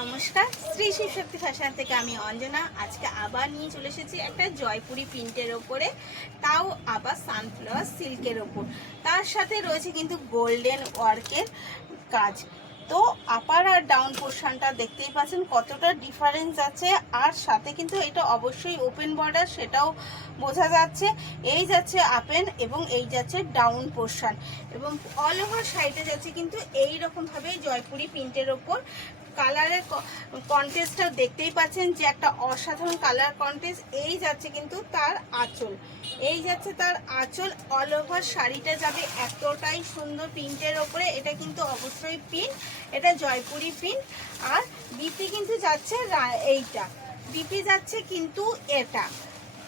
নমস্কার, শ্রী শিব শক্তি ফ্যাশন থেকে আমি অঞ্জনা। আজকে আবার নিয়ে চলে এসেছি একটা জয়পুরি প্রিন্টের ওপরে, তাও আবার সানফ্লাওয়ার সিল্কের ওপর। তার সাথে রয়েছে কিন্তু গোল্ডেন ওয়ার্কের কাজ। তো আপার আর ডাউন পোর্শনটা দেখতেই পাচ্ছেন কতটা ডিফারেন্স আছে। আর সাথে কিন্তু এটা অবশ্যই ওপেন বর্ডার, সেটাও বোঝা যাচ্ছে। এই যাচ্ছে আপেন এবং এই যাচ্ছে ডাউন পোর্শন, এবং অল ওভার সাইডে যাচ্ছে কিন্তু এই রকমভাবে জয়পুরি প্রিন্টের ওপর। কালারের কন্টেস্টটা দেখতেই পাচ্ছেন যে একটা অসাধারণ কালার কন্টেস্ট। এই যাচ্ছে কিন্তু তার আঁচল, এই যাচ্ছে তার আঁচল। অল ওভার শাড়িটা যাবে এতটাই সুন্দর প্রিন্টের ওপরে। এটা কিন্তু অবশ্যই প্রিন্ট, এটা জয়পুরি প্রিন্ট। আর বিপি কিন্তু যাচ্ছে এইটা, বিপি যাচ্ছে কিন্তু এটা।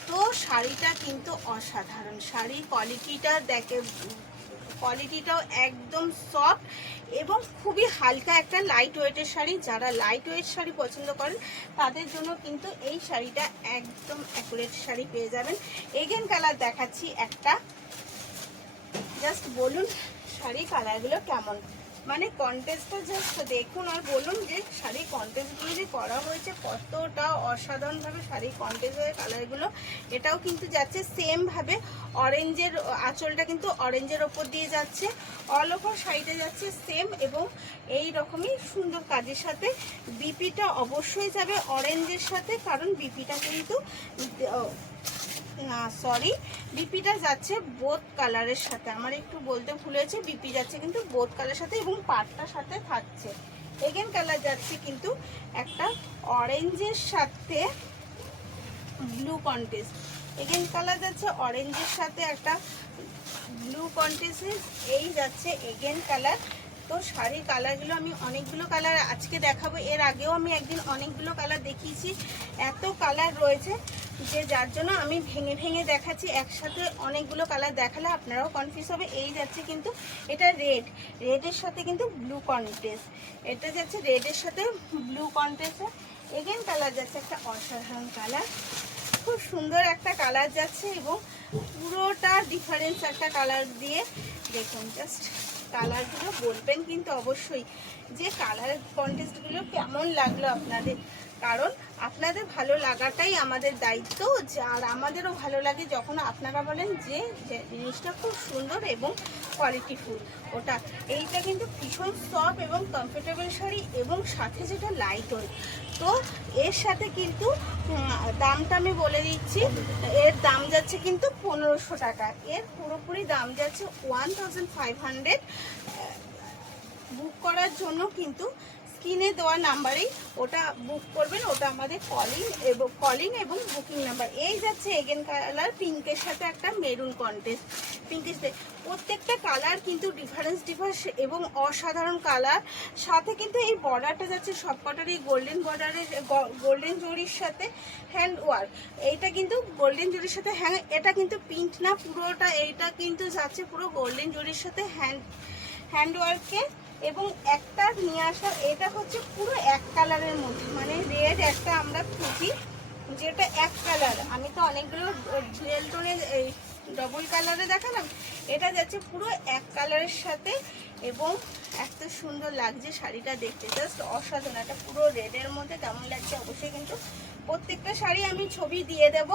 তো শাড়িটা কিন্তু অসাধারণ, শাড়ির কোয়ালিটিটা দেখে, কোয়ালিটিটাও একদম সফট এবং খুবই হালকা একটা লাইট ওয়েটের শাড়ি। যারা লাইট ওয়েট শাড়ি পছন্দ করেন তাদের জন্য কিন্তু এই শাড়িটা একদম অ্যাকুরেট শাড়ি পেয়ে যাবেন। এগেন কালার দেখাচ্ছি একটা, জাস্ট বলুন শাড়ির কালারগুলো কেমন, মানে কন্টেস্টটা জাস্ট দেখুন আর বলুন যে শাড়ির কন্টেস্টগুলো যে করা হয়েছে কতটা অসাধারণভাবে শাড়ির কন্টেস্টের কালারগুলো। এটাও কিন্তু যাচ্ছে সেমভাবে অরেঞ্জের, আঁচলটা কিন্তু অরেঞ্জের ওপর দিয়ে যাচ্ছে। অল ওভার শাড়িতে যাচ্ছে সেম এবং এই রকমই সুন্দর কাজের সাথে। বিপিটা অবশ্যই যাবে অরেঞ্জের সাথে, কারণ বিপিটা কিন্তু না সরি, বিপিটা যাচ্ছে বোথ কালারের সাথে। আমার একটু বলতে ভুলেছে, বিপি যাচ্ছে কিন্তু বোথ কালারের সাথে এবং পাটটার সাথে থাকছে। এগেন কালার যাচ্ছে কিন্তু একটা অরেঞ্জের সাথে ব্লু কন্টেস্ট। এগেন কালার যাচ্ছে অরেঞ্জের সাথে একটা ব্লু কন্টেস্ট। এই যাচ্ছে এগেন কালার। তো শাড়ির কালারগুলো আমি অনেকগুলো কালার আজকে দেখাবো, এর আগেও আমি একদিন অনেকগুলো কালার দেখিয়েছি। এত কালার রয়েছে যে যার জন্য আমি ভেঙে ভেঙে দেখাচ্ছি। একসাথে অনেকগুলো কালার দেখালে আপনারাও কনফিউজ হবে। এই যাচ্ছে কিন্তু এটা রেড, রেডের সাথে কিন্তু ব্লু কন্ট্রাস্ট। এটা যাচ্ছে রেডের সাথে ব্লু কন্ট্রাস্ট। এগেন কালার যাচ্ছে একটা অসাধারণ কালার, খুব সুন্দর একটা কালার যাচ্ছে এবং পুরোটা ডিফারেন্স একটা কালার দিয়ে। দেখুন জাস্ট কালারগুলো বলবেন কিন্তু অবশ্যই যে কালার কন্টেস্টগুলো কেমন লাগলো আপনাদের, কারণ আপনাদের ভালো লাগাটাই আমাদের দায়িত্ব। আর আমাদেরও ভালো লাগে যখন আপনারা বলেন যে জিনিসটা খুব সুন্দর এবং কোয়ালিটিফুল। ওটা এইটা কিন্তু ভীষণ সফট এবং কমফোর্টেবল শাড়ি এবং সাথে যেটা লাইট ওয়েট। তো এর সাথে কিন্তু দামটা আমি বলে দিচ্ছি, এর দাম যাচ্ছে কিন্তু 1500 টাকা। এর পুরোপুরি দাম যাচ্ছে 1500। বুক করার জন্য কিন্তু স্ক্রিনে দেওয়া নাম্বারেই ওটা বুক করবেন, ওটা আমাদের কলিং এবং বুকিং নাম্বার। এই যাচ্ছে এগেন কালার পিঙ্কের সাথে একটা মেরুন কন্টেস্ট। পিঙ্কের প্রত্যেকটা কালার কিন্তু ডিফারেন্স এবং অসাধারণ কালার। সাথে কিন্তু এই বর্ডারটা যাচ্ছে সবকটারই গোল্ডেন বর্ডারের, গোল্ডেন জরির সাথে হ্যান্ড ওয়ার্ক। এইটা কিন্তু গোল্ডেন জরির সাথে এটা কিন্তু প্রিন্ট না পুরোটা, এইটা কিন্তু যাচ্ছে পুরো গোল্ডেন জরির সাথে হ্যান্ড ওয়ার্কে। এবং একটা নিয়ে আসা, এটা হচ্ছে পুরো এক কালারের মধ্যে, মানে রেড একটা আমরা খুঁজি যেটা এক কালার। আমি তো অনেকগুলো ডুয়েল টোনের এই ডবল কালারে দেখালাম, এটা যাচ্ছে পুরো এক কালারের সাথে এবং এত সুন্দর লাগছে শাড়িটা দেখতে, জাস্ট অসাধারণ। এটা পুরো রেডের মধ্যে কেমন লাগছে অবশ্যই কিন্তু প্রত্যেকটা শাড়ি আমি ছবি দিয়ে দেব।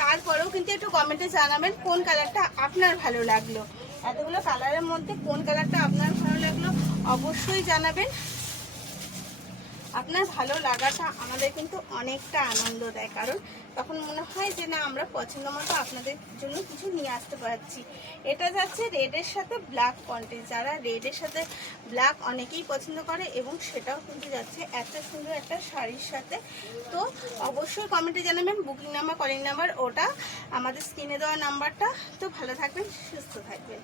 তারপরেও কিন্তু একটু কমেন্টে জানাবেন কোন কালারটা আপনার ভালো লাগলো। এতগুলো কালারের মধ্যে কোন কালারটা আপনার ভালো লাগলো অবশ্যই জানাবেন। আপনার ভালো লাগাটা আমাদের কিন্তু অনেকটা আনন্দ দেয়, কারণ তখন মনে হয় যে না আমরা পছন্দ মতো আপনাদের জন্য কিছু নিয়ে আসতে পারছি। এটা যাচ্ছে রেডের সাথে ব্ল্যাক কন্টেস্ট। যারা রেডের সাথে ব্ল্যাক অনেকেই পছন্দ করে এবং সেটাও কিন্তু যাচ্ছে এত সুন্দর একটা শাড়ির সাথে। তো অবশ্যই কমেন্টে জানাবেন বুকিং নাম্বার, কলিং নাম্বার, ওটা আমাদের স্ক্রিনে দেওয়া নাম্বারটা। তো ভালো থাকবেন, সুস্থ থাকবেন।